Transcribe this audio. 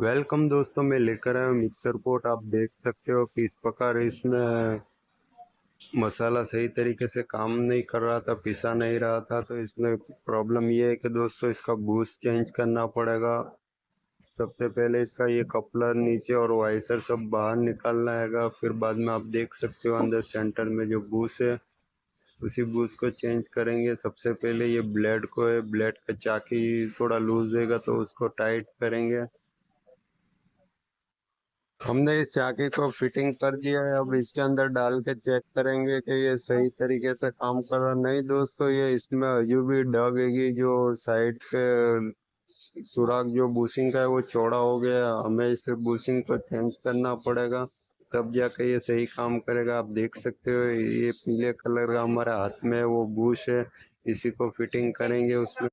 वेलकम दोस्तों, मैं लेकर आया हूँ मिक्सर पोट। आप देख सकते हो कि इस प्रकार इसमें मसाला सही तरीके से काम नहीं कर रहा था, पिसा नहीं रहा था। तो इसमें प्रॉब्लम ये है कि दोस्तों इसका बूस्ट चेंज करना पड़ेगा। सबसे पहले इसका ये कपलर नीचे और वाइसर सब बाहर निकालना हैगा। फिर बाद में आप देख सकते हो अंदर सेंटर में जो बूस है उसी बूस को चेंज करेंगे। सबसे पहले ये ब्लेड को है, ब्लेड का चाकी थोड़ा लूज रहेगा तो उसको टाइट करेंगे। हमने इस चाके को फिटिंग कर दिया है, अब इसके अंदर डाल के चेक करेंगे कि ये सही तरीके से काम कर रहा। नहीं दोस्तों, ये इसमें अजू भी डग हैगी। जो साइड पे सुराख जो बूशिंग का है वो चौड़ा हो गया। हमें इस बूशिंग को चेंज करना पड़ेगा, तब जाके ये सही काम करेगा। आप देख सकते हो ये पीले कलर का हमारे हाथ में वो बूश है, इसी को फिटिंग करेंगे उसमें।